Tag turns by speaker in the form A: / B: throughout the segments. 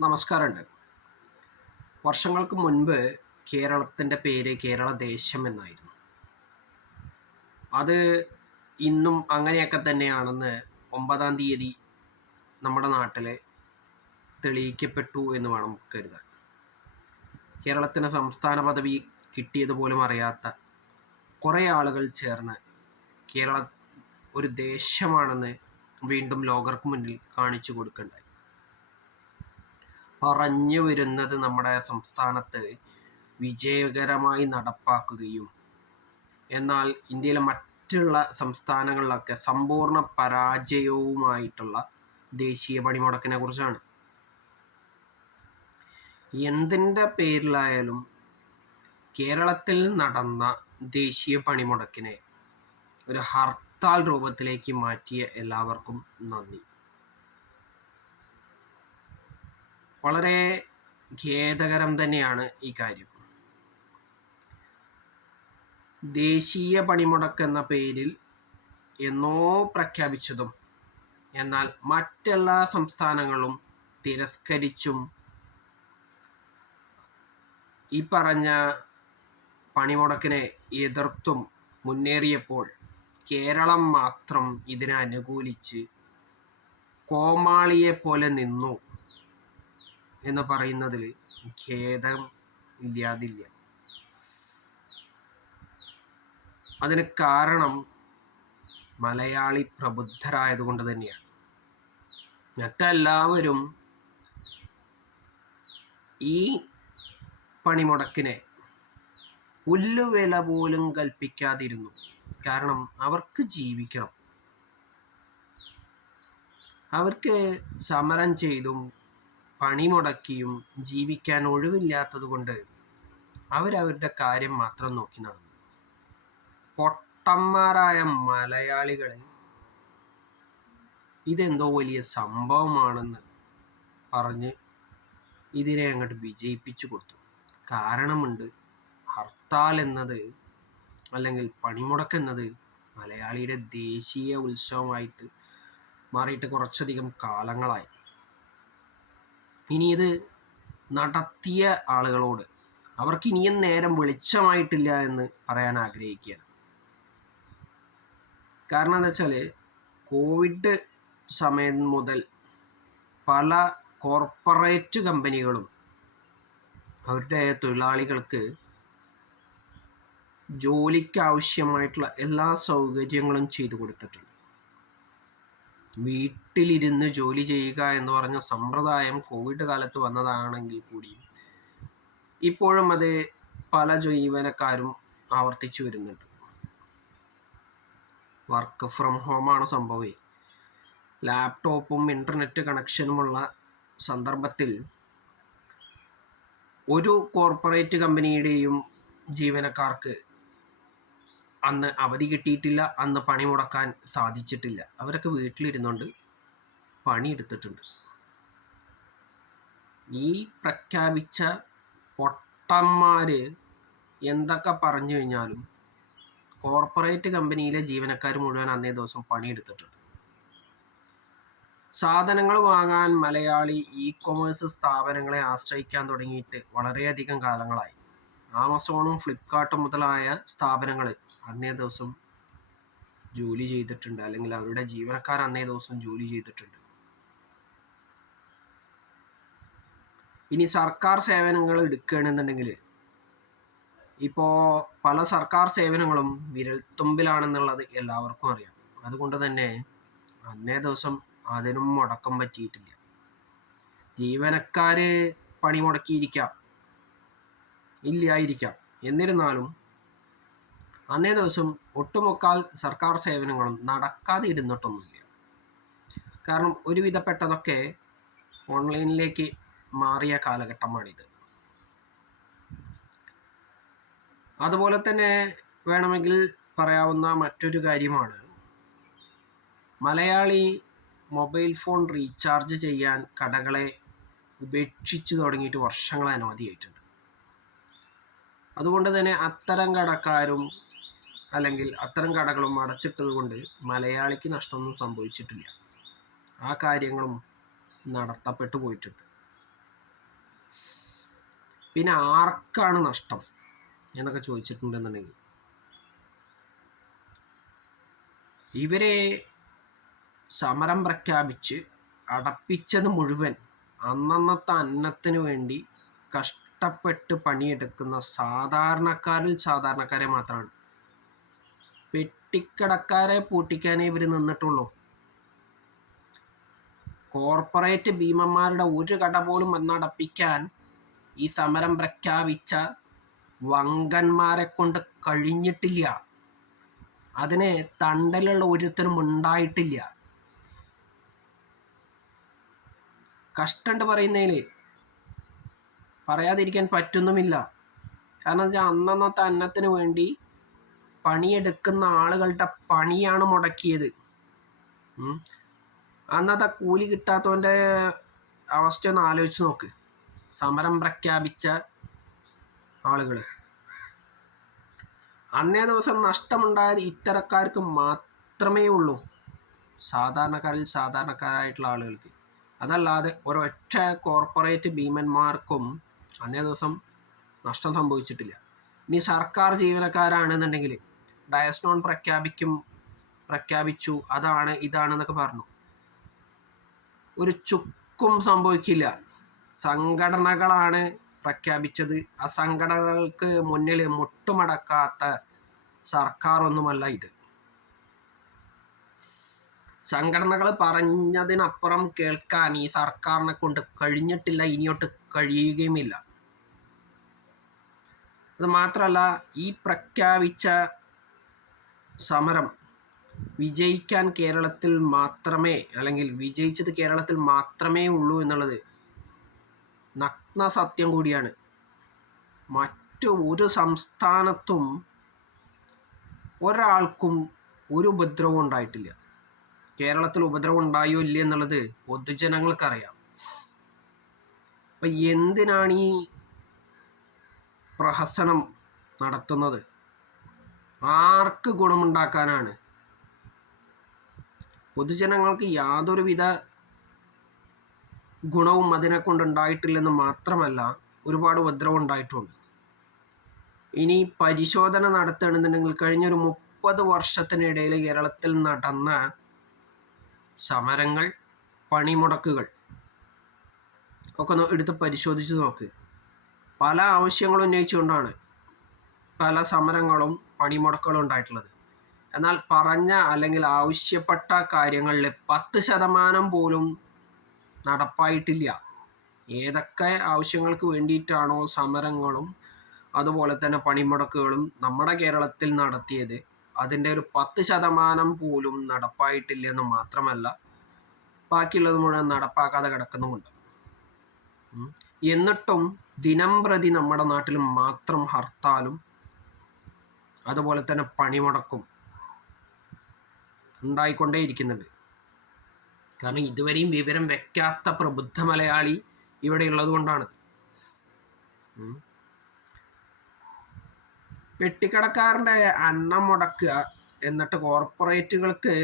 A: നമസ്കാരമുണ്ട്. വർഷങ്ങൾക്ക് മുൻപ് കേരളത്തിന്റെ പേര് കേരള ദേശം എന്നായിരുന്നു. അത് ഇന്നും അങ്ങനെയൊക്കെ തന്നെയാണെന്ന് ഒമ്പതാം തീയതി നമ്മുടെ നാട്ടിൽ തെളിയിക്കപ്പെട്ടു എന്ന് വേണം കരുതാൻ. കേരളത്തിന് സംസ്ഥാന പദവി കിട്ടിയത് പോലും അറിയാത്ത കുറേ ആളുകൾ ചേർന്ന് കേരള ഒരു ദേശമാണെന്ന് വീണ്ടും ലോകർക്ക് മുന്നിൽ കാണിച്ചു കൊടുക്കണ്ടായി. പറഞ്ഞു വരുന്നത് നമ്മുടെ സംസ്ഥാനത്ത് വിജയകരമായി നടപ്പാക്കുകയും എന്നാൽ ഇന്ത്യയിലെ മറ്റുള്ള സംസ്ഥാനങ്ങളിലൊക്കെ സമ്പൂർണ പരാജയവുമായിട്ടുള്ള ദേശീയ പണിമുടക്കിനെ കുറിച്ചാണ്. എന്തിന്റെ പേരിലായാലും കേരളത്തിൽ നടന്ന ദേശീയ പണിമുടക്കിനെ ഒരു ഹർത്താൽ രൂപത്തിലേക്ക് മാറ്റിയ എല്ലാവർക്കും നന്ദി. വളരെ ഖേദകരം തന്നെയാണ് ഈ കാര്യം. ദേശീയ പണിമുടക്ക് എന്ന പേരിൽ എന്നോ പ്രഖ്യാപിച്ചതും എന്നാൽ മറ്റെല്ലാ സംസ്ഥാനങ്ങളും തിരസ്കരിച്ചും ഈ പറഞ്ഞ പണിമുടക്കിനെ എതിർത്തും മുന്നേറിയപ്പോൾ കേരളം മാത്രം ഇതിനെ അനുകൂലിച്ച് കോമാളിയെ പോലെ നിന്നു. എന്ന് പറയുന്നതിൽ ഖേദം ഇല്ലാതില്ല. അതിന് കാരണം മലയാളി പ്രബുദ്ധരായതുകൊണ്ട് തന്നെയാണ്. മറ്റെല്ലാവരും ഈ പണിമുടക്കിനെ പുല്ലുവില പോലും കൽപ്പിക്കാതിരുന്നു. കാരണം അവർക്ക് ജീവിക്കണം. അവർക്ക് സമരം ചെയ്തും പണിമുടക്കിയും ജീവിക്കാൻ ഒഴിവില്ലാത്തത് കൊണ്ട് അവരവരുടെ കാര്യം മാത്രം നോക്കി നടന്നു. പൊട്ടന്മാരായ മലയാളികൾ ഇതെന്തോ വലിയ സംഭവമാണെന്ന് പറഞ്ഞ് ഇതിനെ അങ്ങോട്ട് വിജയിപ്പിച്ചു കൊടുത്തു. കാരണമുണ്ട് ഹർത്താൽ എന്നത് അല്ലെങ്കിൽ പണിമുടക്ക് എന്നത് മലയാളിയുടെ ദേശീയ ഉത്സവമായിട്ട് മാറിയിട്ട് കുറച്ചധികം കാലങ്ങളായി. ഇനി ഇത് നടത്തിയ ആളുകളോട് അവർക്ക് ഇനിയും നേരം വെളിച്ചമായിട്ടില്ല എന്ന് പറയാൻ ആഗ്രഹിക്കുകയാണ്. കാരണം എന്താ വെച്ചാൽ കോവിഡ് സമയം മുതൽ പല കോർപ്പറേറ്റ് കമ്പനികളും അവരുടെ തൊഴിലാളികൾക്ക് ജോലിക്ക് ആവശ്യമായിട്ടുള്ള എല്ലാ സൗകര്യങ്ങളും ചെയ്തു കൊടുത്തിട്ടുണ്ട്. വീട്ടിലിരുന്ന് ജോലി ചെയ്യുക എന്ന് പറഞ്ഞ സമ്പ്രദായം കോവിഡ് കാലത്ത് വന്നതാണെങ്കിൽ കൂടി ഇപ്പോഴും അത് പല ജീവനക്കാരും ആവർത്തിച്ചു വരുന്നുണ്ട്. വർക്ക് ഫ്രം ഹോമാണ് സംഭവം. ലാപ്ടോപ്പും ഇന്റർനെറ്റ് കണക്ഷനുമുള്ള സന്ദർഭത്തിൽ ഒരു കോർപ്പറേറ്റ് കമ്പനിയുടെയും ജീവനക്കാർക്ക് അന്ന് അവധി കിട്ടിയിട്ടില്ല അന്ന് പണി മുടക്കാൻ സാധിച്ചിട്ടില്ല. അവരൊക്കെ വീട്ടിലിരുന്നുകൊണ്ട് പണിയെടുത്തിട്ടുണ്ട് ഈ പ്രഖ്യാപിച്ച പൊട്ടന്മാര് എന്തൊക്കെ പറഞ്ഞു കഴിഞ്ഞാലും കോർപ്പറേറ്റ് കമ്പനിയിലെ ജീവനക്കാർ മുഴുവൻ അന്നേ ദിവസം പണിയെടുത്തിട്ടുണ്ട് സാധനങ്ങൾ വാങ്ങാൻ മലയാളി ഇ കൊമേഴ്സ് സ്ഥാപനങ്ങളെ ആശ്രയിക്കാൻ തുടങ്ങിയിട്ട് വളരെയധികം കാലങ്ങളായി. ആമസോണും ഫ്ലിപ്കാർട്ടും മുതലായ സ്ഥാപനങ്ങൾ അന്നേ ദിവസം ജോലി ചെയ്തിട്ടുണ്ട്. അല്ലെങ്കിൽ അവരുടെ ജീവനക്കാർ അന്നേ ദിവസം ജോലി ചെയ്തിട്ടുണ്ട്. ഇനി സർക്കാർ സേവനങ്ങൾ എടുക്കുകയാണെന്നുണ്ടെങ്കിൽ ഇപ്പോൾ പല സർക്കാർ സേവനങ്ങളും വിരൽത്തുമ്പിലാണെന്നുള്ളത് എല്ലാവർക്കും അറിയാം. അതുകൊണ്ട് തന്നെ അന്നേ ദിവസം അതിനും മുടക്കം പറ്റിയിട്ടില്ല. ജീവനക്കാര് പണി മുടക്കിയിരിക്കാം ഇല്ലായിരിക്കാം. എന്നിരുന്നാലും അന്നേ ദിവസം ഒട്ടുമുക്കാൽ സർക്കാർ സേവനങ്ങളും നടക്കാതെ ഇരുന്നിട്ടൊന്നുമില്ല. കാരണം ഒരുവിധപ്പെട്ടതൊക്കെ ഓൺലൈനിലേക്ക് മാറിയ കാലഘട്ടമാണിത്. അതുപോലെ തന്നെ വേണമെങ്കിൽ പറയാവുന്ന മറ്റൊരു കാര്യമാണ്. മലയാളി മൊബൈൽ ഫോൺ റീചാർജ് ചെയ്യാൻ കടകളെ ഉപേക്ഷിച്ചു തുടങ്ങിയിട്ട് വർഷങ്ങൾ അനുമതിയായിട്ടുണ്ട് അതുകൊണ്ട് തന്നെ അത്തരം കടക്കാരും അല്ലെങ്കിൽ അത്തരം കടകളും അടച്ചിട്ടത് കൊണ്ട് മലയാളിക്ക് നഷ്ടമൊന്നും സംഭവിച്ചിട്ടില്ല. ആ കാര്യങ്ങളും നടത്തപ്പെട്ടു പോയിട്ടുണ്ട്. പിന്നെ ആർക്കാണ് നഷ്ടം എന്നൊക്കെ ചോദിച്ചിട്ടുണ്ടെന്നുണ്ടെങ്കിൽ ഇവരെ സമരം പ്രഖ്യാപിച്ച് അടപ്പിച്ചത് മുഴുവൻ അന്നന്നത്തെ അന്നത്തിന് വേണ്ടി കഷ്ടപ്പെട്ട് പണിയെടുക്കുന്ന സാധാരണക്കാരിൽ സാധാരണക്കാരെ മാത്രമാണ്. പെട്ടിക്കടക്കാരെ പൂട്ടിക്കാനേ ഇവർ നിന്നിട്ടുള്ളൂ. കോർപ്പറേറ്റ് ഭീമന്മാരുടെ ഒരു കട പോലും വന്നടപ്പിക്കാൻ ഈ സമരം പ്രഖ്യാപിച്ച വങ്കന്മാരെ കൊണ്ട് കഴിഞ്ഞിട്ടില്ല. അതിനെ തണ്ടലുള്ള ഒരുത്തരും ഉണ്ടായിട്ടില്ല. കഷ്ടണ്ട് പറയുന്നതിൽ പറയാതിരിക്കാൻ പറ്റുന്നുമില്ല. കാരണം വെച്ചാൽ അന്നന്നത്തെ അന്നത്തിന് വേണ്ടി പണിയെടുക്കുന്ന ആളുകളുടെ പണിയാണ് മുടക്കിയത്. അന്നത്തെ കൂലി കിട്ടാത്തവന്റെ അവസ്ഥ ഒന്ന് ആലോചിച്ച് നോക്ക്. സമരം പ്രഖ്യാപിച്ച ആളുകൾ അന്നേ ദിവസം നഷ്ടമുണ്ടായത് ഇത്തരക്കാർക്ക് മാത്രമേ ഉള്ളൂ. സാധാരണക്കാരിൽ സാധാരണക്കാരായിട്ടുള്ള ആളുകൾക്ക്. അതല്ലാതെ ഒരൊറ്റ കോർപ്പറേറ്റ് ഭീമന്മാർക്കും അന്നേ ദിവസം നഷ്ടം സംഭവിച്ചിട്ടില്ല. ഇനി സർക്കാർ ജീവനക്കാരാണെന്നുണ്ടെങ്കിൽ ഡയസ്നോൺ പ്രഖ്യാപിക്കും പ്രഖ്യാപിച്ചു. അതാണ് ഇതാണെന്നൊക്കെ പറഞ്ഞു. ഒരു ചുക്കും സംഭവിക്കില്ല. സംഘടനകളാണ് പ്രഖ്യാപിച്ചത്. ആ സംഘടനകൾക്ക് മുന്നിൽ മുട്ടുമടക്കാത്ത സർക്കാർ ഒന്നുമല്ല ഇത്. സംഘടനകൾ പറഞ്ഞതിനപ്പുറം കേൾക്കാൻ ഈ സർക്കാരിനെ കൊണ്ട് കഴിഞ്ഞിട്ടില്ല ഇനിയോട്ട് കഴിയുകയുമില്ല. അത് മാത്രമല്ല ഈ പ്രഖ്യാപിച്ച സമരം. വിജയിക്കാൻ കേരളത്തിൽ മാത്രമേ അല്ലെങ്കിൽ വിജയിച്ചത് കേരളത്തിൽ മാത്രമേ ഉള്ളൂ എന്നുള്ളത് നഗ്ന സത്യം കൂടിയാണ്. മറ്റു ഒരു സംസ്ഥാനത്തും ഒരാൾക്കും ഒരു ഉപദ്രവം ഉണ്ടായിട്ടില്ല. കേരളത്തിൽ ഉപദ്രവം ഉണ്ടായോ ഇല്ല എന്നുള്ളത് പൊതുജനങ്ങൾക്കറിയാം. അപ്പൊ എന്തിനാണ് ഈ പ്രഹസനം നടത്തുന്നത്? ആർക്ക് ഗുണമുണ്ടാക്കാനാണ്? പൊതുജനങ്ങൾക്ക് യാതൊരുവിധ ഗുണവും അതിനെ കൊണ്ടുണ്ടായിട്ടില്ലെന്ന് മാത്രമല്ല ഒരുപാട് ഉപദ്രവം ഉണ്ടായിട്ടുണ്ട് ഇനി പരിശോധന നടത്തുകയാണെന്നുണ്ടെങ്കിൽ കഴിഞ്ഞൊരു മുപ്പത് വർഷത്തിനിടയിൽ കേരളത്തിൽ നടന്ന സമരങ്ങൾ പണിമുടക്കുകൾ ഒക്കെ എടുത്ത് പരിശോധിച്ച് നോക്ക്. പല ആവശ്യങ്ങളും ഉന്നയിച്ചുകൊണ്ടാണ് പല സമരങ്ങളും പണിമുടക്കുകളും ഉണ്ടായിട്ടുള്ളത് എന്നാൽ പറഞ്ഞ അല്ലെങ്കിൽ ആവശ്യപ്പെട്ട കാര്യങ്ങളിൽ പത്ത് ശതമാനം പോലും നടപ്പായിട്ടില്ല. ഏതൊക്കെ ആവശ്യങ്ങൾക്ക് വേണ്ടിയിട്ടാണോ സമരങ്ങളും അതുപോലെ തന്നെ പണിമുടക്കുകളും നമ്മുടെ കേരളത്തിൽ നടത്തിയത് അതിന്റെ ഒരു പത്ത് ശതമാനം പോലും നടപ്പായിട്ടില്ല എന്ന് മാത്രമല്ല ബാക്കിയുള്ളത് മുഴുവൻ നടപ്പാക്കാതെ കിടക്കുന്നുമുണ്ട്. എന്നിട്ടും ദിനം പ്രതി നമ്മുടെ നാട്ടിൽ മാത്രം ഹർത്താലും അതുപോലെ തന്നെ പണിമുടക്കും ഉണ്ടായിക്കൊണ്ടേയിരിക്കുന്നുണ്ട് കാരണം ഇതുവരെയും വിവരം വെക്കാത്ത പ്രബുദ്ധ മലയാളി ഇവിടെ ഉള്ളത് കൊണ്ടാണ്. പെട്ടിക്കടക്കാരന്റെ അന്നം മുടക്കുക എന്നിട്ട് കോർപ്പറേറ്റുകൾക്ക്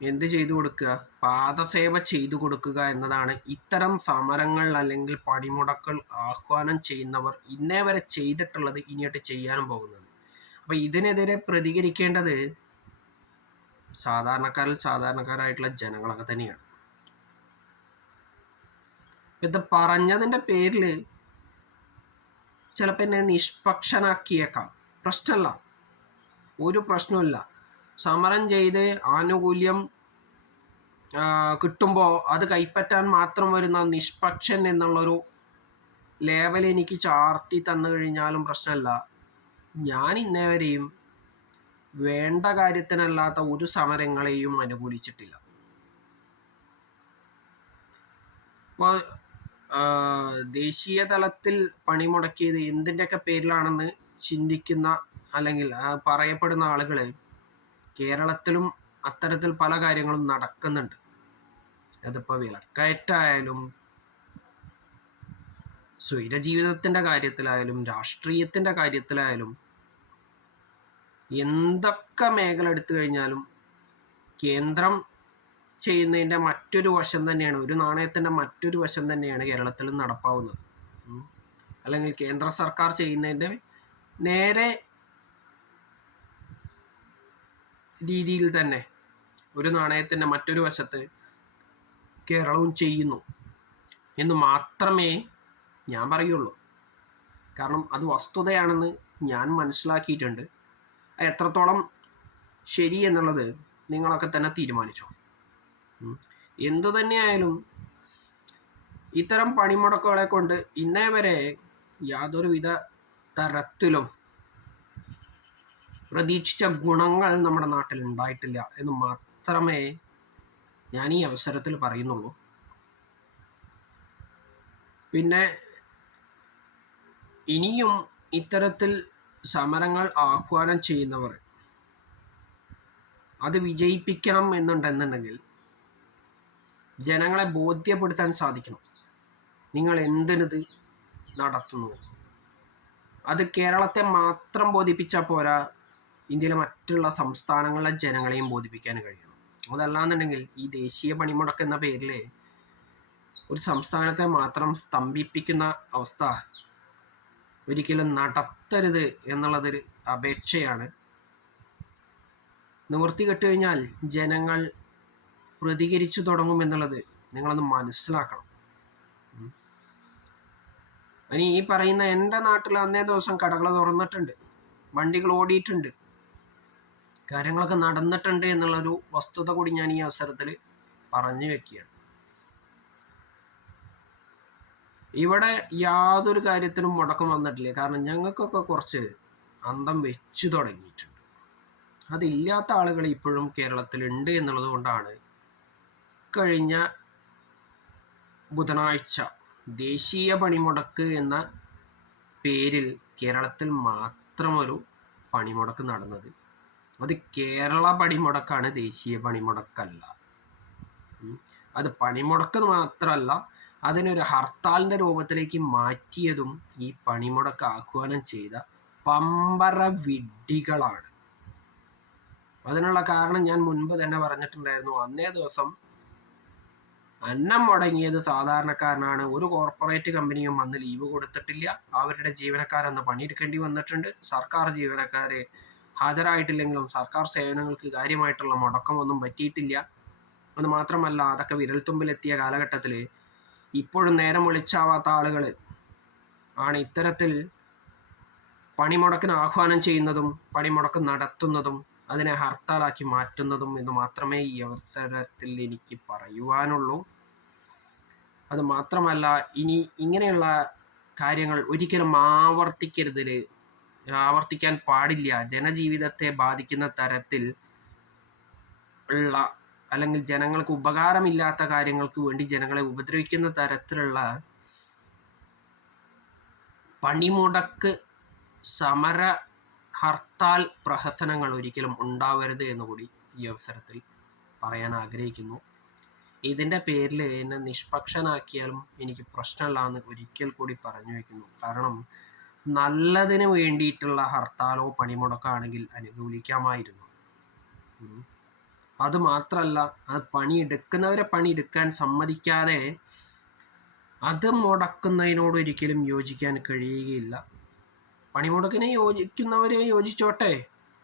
A: എന്ത് ചെയ്തു കൊടുക്കുക? പാദസേവ ചെയ്തു കൊടുക്കുക എന്നതാണ് ഇത്തരം സമരങ്ങൾ അല്ലെങ്കിൽ പണിമുടക്കൾ ആഹ്വാനം ചെയ്യുന്നവർ ഇന്നേ വരെ ചെയ്തിട്ടുള്ളത് ഇനിയിട്ട് ചെയ്യാനും പോകുന്നത്. അപ്പൊ ഇതിനെതിരെ പ്രതികരിക്കേണ്ടത് സാധാരണക്കാരിൽ സാധാരണക്കാരായിട്ടുള്ള ജനങ്ങളൊക്കെ തന്നെയാണ്. ഇത് പറഞ്ഞതിന്റെ പേരിൽ ചിലപ്പോൾ എന്നെ നിഷ്പക്ഷനാക്കിയേക്കാം. പ്രശ്നമല്ല. ഒരു പ്രശ്നമില്ല സമരം ചെയ്ത് ആനുകൂല്യം കിട്ടുമ്പോൾ അത് കൈപ്പറ്റാൻ മാത്രം വരുന്ന നിഷ്പക്ഷൻ എന്നുള്ളൊരു ലേവൽ എനിക്ക് ചാർത്തി തന്നു കഴിഞ്ഞാലും പ്രശ്നമല്ല ഞാൻ ഇന്നേവരെയും വേണ്ട കാര്യത്തിനല്ലാത്ത ഒരു സമരങ്ങളെയും അനുകൂലിച്ചിട്ടില്ല. ഇപ്പോൾ ദേശീയ തലത്തിൽ പണിമുടക്കിയത് എന്തിന്റെയൊക്കെ പേരിലാണെന്ന് ചിന്തിക്കുന്ന അല്ലെങ്കിൽ പറയപ്പെടുന്ന ആളുകൾ കേരളത്തിലും അത്തരത്തിൽ പല കാര്യങ്ങളും നടക്കുന്നുണ്ട്. അതിപ്പോൾ വിലക്കയറ്റായാലും സ്വൈരജീവിതത്തിന്റെ കാര്യത്തിലായാലും രാഷ്ട്രീയത്തിന്റെ കാര്യത്തിലായാലും എന്തൊക്കെ മേഖല എടുത്തു കഴിഞ്ഞാലും കേന്ദ്രം ചെയ്യുന്നതിന്റെ മറ്റൊരു വശം തന്നെയാണ് ഒരു നാണയത്തിന്റെ മറ്റൊരു വശം തന്നെയാണ് കേരളത്തിൽ നടപ്പാവുന്നത്. അല്ലെങ്കിൽ കേന്ദ്ര സർക്കാർ ചെയ്യുന്നതിന്റെ നേരെ രീതിയിൽ തന്നെ ഒരു നാണയത്തിന്റെ മറ്റൊരു വശത്ത് കേരളവും ചെയ്യുന്നു എന്ന് മാത്രമേ ഞാൻ പറയുള്ളൂ. കാരണം അത് വസ്തുതയാണെന്ന് ഞാൻ മനസ്സിലാക്കിയിട്ടുണ്ട്. എത്രത്തോളം ശരി എന്നുള്ളത് നിങ്ങളൊക്കെ തന്നെ തീരുമാനിച്ചു. എന്തു തന്നെയായാലും ഇത്തരം പണിമുടക്കുകളെ കൊണ്ട് ഇന്നേ വരെ യാതൊരുവിധ തരത്തിലും പ്രതീക്ഷിച്ച ഗുണങ്ങൾ നമ്മുടെ നാട്ടിൽ ഉണ്ടായിട്ടില്ല എന്ന് മാത്രമേ ഞാൻ ഈ അവസരത്തിൽ പറയുന്നുള്ളൂ. പിന്നെ ഇനിയും ഇത്തരത്തിൽ സമരങ്ങൾ ആഹ്വാനം ചെയ്യുന്നവർ അത് വിജയിപ്പിക്കണം എന്നുണ്ടെന്നുണ്ടെങ്കിൽ ജനങ്ങളെ ബോധ്യപ്പെടുത്താൻ സാധിക്കണം. നിങ്ങൾ എന്തിനത് നടത്തുന്നു? അത് കേരളത്തെ മാത്രം ബോധിപ്പിച്ചാൽ പോരാ? ഇന്ത്യയിലെ മറ്റുള്ള സംസ്ഥാനങ്ങളിലെ ജനങ്ങളെയും ബോധിപ്പിക്കാൻ കഴിയണം. അതല്ലാന്നുണ്ടെങ്കിൽ ഈ ദേശീയ പണിമുടക്ക് എന്ന പേരിൽ ഒരു സംസ്ഥാനത്തെ മാത്രം സ്തംഭിപ്പിക്കുന്ന അവസ്ഥ ഒരിക്കലും നടത്തരുത് എന്നുള്ളതൊരു അപേക്ഷയാണ്. നിവർത്തി കെട്ടുകഴിഞ്ഞാൽ ജനങ്ങൾ പ്രതികരിച്ചു തുടങ്ങും എന്നുള്ളത് നിങ്ങളൊന്ന് മനസ്സിലാക്കണം. ഇനി ഈ പറയുന്ന എന്റെ നാട്ടിൽ അന്നേ ദിവസം കടകൾ തുറന്നിട്ടുണ്ട്. വണ്ടികൾ ഓടിയിട്ടുണ്ട്. കാര്യങ്ങളൊക്കെ നടന്നിട്ടുണ്ട് എന്നുള്ളൊരു വസ്തുത കൂടി ഞാൻ ഈ അവസരത്തിൽ പറഞ്ഞു വെക്കുകയാണ്. ഇവിടെ യാതൊരു കാര്യത്തിനും മുടക്കം വന്നിട്ടില്ല. കാരണം ഞങ്ങൾക്കൊക്കെ കുറച്ച് അന്തം വെച്ചു തുടങ്ങിയിട്ടുണ്ട്. അതില്ലാത്ത ആളുകൾ ഇപ്പോഴും കേരളത്തിലുണ്ട് എന്നുള്ളത് കൊണ്ടാണ് കഴിഞ്ഞ ബുധനാഴ്ച ദേശീയ പണിമുടക്ക് എന്ന പേരിൽ കേരളത്തിൽ മാത്രമൊരു പണിമുടക്ക് നടന്നത്. അത് കേരള പണിമുടക്കാണ് ദേശീയ പണിമുടക്കല്ല. അത് പണിമുടക്ക് മാത്രമല്ല അതിനൊരു ഹർത്താലിന്റെ രൂപത്തിലേക്ക് മാറ്റിയതും ഈ പണിമുടക്ക് ആഹ്വാനം ചെയ്ത പമ്പറ വിഡ്ഢികളാണ്. അതിനുള്ള കാരണം ഞാൻ മുൻപ് തന്നെ പറഞ്ഞിട്ടുണ്ടായിരുന്നു. അന്നേ ദിവസം അന്നം മുടങ്ങിയത് സാധാരണക്കാരനാണ്. ഒരു കോർപ്പറേറ്റ് കമ്പനിയും അന്ന് ലീവ് കൊടുത്തിട്ടില്ല. അവരുടെ ജീവനക്കാരന്ന് പണിയെടുക്കേണ്ടി വന്നിട്ടുണ്ട്. സർക്കാർ ജീവനക്കാരെ ഹാജരായിട്ടില്ലെങ്കിലും സർക്കാർ സേവനങ്ങൾക്ക് കാര്യമായിട്ടുള്ള മുടക്കമൊന്നും പറ്റിയിട്ടില്ല. അത് മാത്രമല്ല അതൊക്കെ വിരൽത്തുമ്പിലെത്തിയ കാലഘട്ടത്തിൽ ഇപ്പോഴും നേരം വിളിച്ചാവാത്ത ആളുകൾ ആണ് ഇത്തരത്തിൽ പണിമുടക്കിന് ആഹ്വാനം ചെയ്യുന്നതും പണിമുടക്ക് നടത്തുന്നതും അതിനെ ഹർത്താലാക്കി മാറ്റുന്നതും എന്ന് മാത്രമേ ഈ അവസരത്തിൽ എനിക്ക് പറയുവാനുള്ളൂ. അത് മാത്രമല്ല ഇനി ഇങ്ങനെയുള്ള കാര്യങ്ങൾ ഒരിക്കലും ആവർത്തിക്കരുത്. ആവർത്തിക്കാൻ പാടില്ല. ജനജീവിതത്തെ ബാധിക്കുന്ന തരത്തിൽ ഉള്ള അല്ലെങ്കിൽ ജനങ്ങൾക്ക് ഉപകാരമില്ലാത്ത കാര്യങ്ങൾക്ക് വേണ്ടി ജനങ്ങളെ ഉപദ്രവിക്കുന്ന തരത്തിലുള്ള പണിമുടക്ക് സമര ഹർത്താൽ പ്രഹസനങ്ങൾ ഒരിക്കലും ഉണ്ടാവരുത് എന്ന് കൂടി ഈ അവസരത്തിൽ പറയാൻ ആഗ്രഹിക്കുന്നു. ഇതിന്റെ പേരിൽ എന്നെ നിഷ്പക്ഷനാക്കിയാലും എനിക്ക് പ്രശ്നമില്ല എന്ന് ഒരിക്കൽ കൂടി പറഞ്ഞു വയ്ക്കുന്നു. കാരണം നല്ലതിന് വേണ്ടിയിട്ടുള്ള ഹർത്താലോ പണിമുടക്കാണെങ്കിൽ അനുകൂലിക്കാമായിരുന്നു. അത് മാത്രമല്ല അത് പണിയെടുക്കുന്നവരെ പണിയെടുക്കാൻ സമ്മതിക്കാതെ അത് മുടക്കുന്നതിനോട് ഒരിക്കലും യോജിക്കാൻ കഴിയുകയില്ല. പണിമുടക്കിനെ യോജിക്കുന്നവരെ യോജിച്ചോട്ടെ.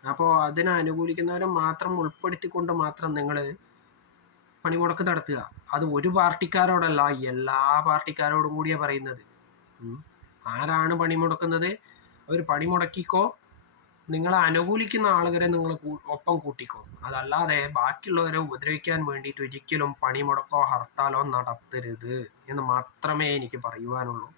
A: അപ്പോൾ അതിനെ അനുകൂലിക്കുന്നവരെ മാത്രം ഉൾപ്പെടുത്തിക്കൊണ്ട് മാത്രം നിങ്ങൾ പണിമുടക്ക് നടത്തുക. അത് ഒരു പാർട്ടിക്കാരോടല്ല എല്ലാ പാർട്ടിക്കാരോടും കൂടിയാണ് പറയുന്നത്. ആരാണ് പണിമുടക്കുന്നത് അവർ പണിമുടക്കിക്കോ നിങ്ങളെ അനുകൂലിക്കുന്ന ആളുകളെ നിങ്ങൾ ഒപ്പം കൂട്ടിക്കോ. അതല്ലാതെ ബാക്കിയുള്ളവരെ ഉപദ്രവിക്കാൻ വേണ്ടിയിട്ട് ഒരിക്കലും പണിമുടക്കോ ഹർത്താലോ നടത്തരുത് എന്ന് മാത്രമേ എനിക്ക് പറയുവാനുള്ളൂ.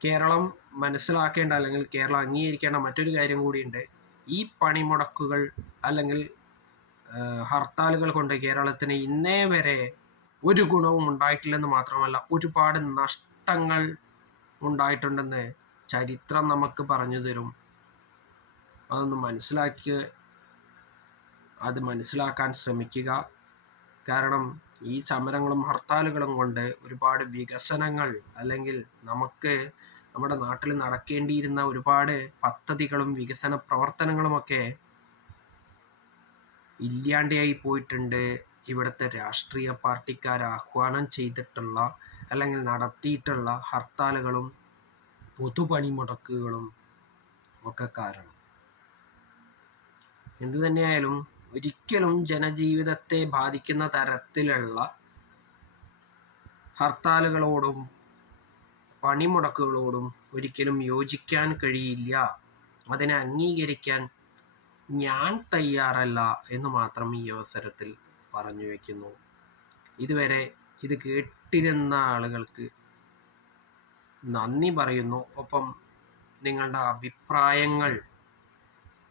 A: കേരളം മനസ്സിലാക്കേണ്ട അല്ലെങ്കിൽ കേരളം അംഗീകരിക്കേണ്ട മറ്റൊരു കാര്യം കൂടിയുണ്ട്. ഈ പണിമുടക്കുകൾ അല്ലെങ്കിൽ ഹർത്താലുകൾ കൊണ്ട് കേരളത്തിന് ഇന്നേ വരെ ഒരു ഗുണവും ഉണ്ടായിട്ടില്ലെന്ന് മാത്രമല്ല ഒരുപാട് നഷ്ടങ്ങൾ ഉണ്ടായിട്ടുണ്ടെന്ന് ചരിത്രം നമുക്ക് പറഞ്ഞു തരും. അതൊന്ന് മനസ്സിലാക്കി അത് മനസ്സിലാക്കാൻ ശ്രമിക്കുക. കാരണം ഈ സമരങ്ങളും ഹർത്താലുകളും കൊണ്ട് ഒരുപാട് വികസനങ്ങൾ അല്ലെങ്കിൽ നമുക്ക് നമ്മുടെ നാട്ടിൽ നടക്കേണ്ടിയിരുന്ന ഒരുപാട് പദ്ധതികളും വികസന പ്രവർത്തനങ്ങളുമൊക്കെ ഇല്ലാണ്ടായി പോയിട്ടുണ്ട്. ഇവിടുത്തെ രാഷ്ട്രീയ പാർട്ടിക്കാർ ആഹ്വാനം ചെയ്തിട്ടുള്ള അല്ലെങ്കിൽ നടത്തിയിട്ടുള്ള ഹർത്താലുകളും പൊതുപണിമുടക്കുകളും ഒക്കെ കാരണം. എന്തു തന്നെയായാലും ഒരിക്കലും ജനജീവിതത്തെ ബാധിക്കുന്ന തരത്തിലുള്ള ഹർത്താലുകളോടും പണിമുടക്കുകളോടും ഒരിക്കലും യോജിക്കാൻ കഴിയില്ല. അതിനെ അംഗീകരിക്കാൻ ഞാൻ തയ്യാറല്ല എന്ന് മാത്രം ഈ അവസരത്തിൽ പറഞ്ഞു വയ്ക്കുന്നു. ഇതുവരെ ഇത് കേട്ടിരുന്ന ആളുകൾക്ക് നന്ദി പറയുന്നു. ഒപ്പം നിങ്ങളുടെ അഭിപ്രായങ്ങൾ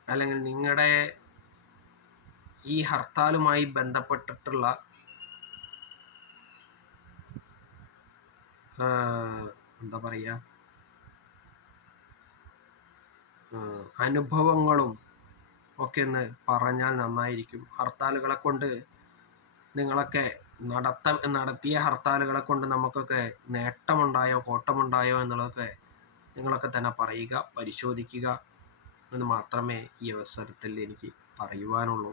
A: അല്ലെങ്കിൽ നിങ്ങളുടെ ഈ ഹർത്താലുമായി ബന്ധപ്പെട്ടിട്ടുള്ള എന്താ പറയുക അനുഭവങ്ങളും ഒക്കെ ഒന്ന് പറഞ്ഞാൽ നന്നായിരിക്കും. ഹർത്താലുകളെ കൊണ്ട് നിങ്ങളൊക്കെ നടത്ത നടത്തിയ ഹർത്താലുകളെ കൊണ്ട് നമുക്കൊക്കെ നേട്ടമുണ്ടായോ കോട്ടമുണ്ടായോ എന്നുള്ളതൊക്കെ നിങ്ങളൊക്കെ തന്നെ പറയുക പരിശോധിക്കുക എന്ന് മാത്രമേ ഈ അവസരത്തിൽ എനിക്ക് പറയുവാനുള്ളൂ.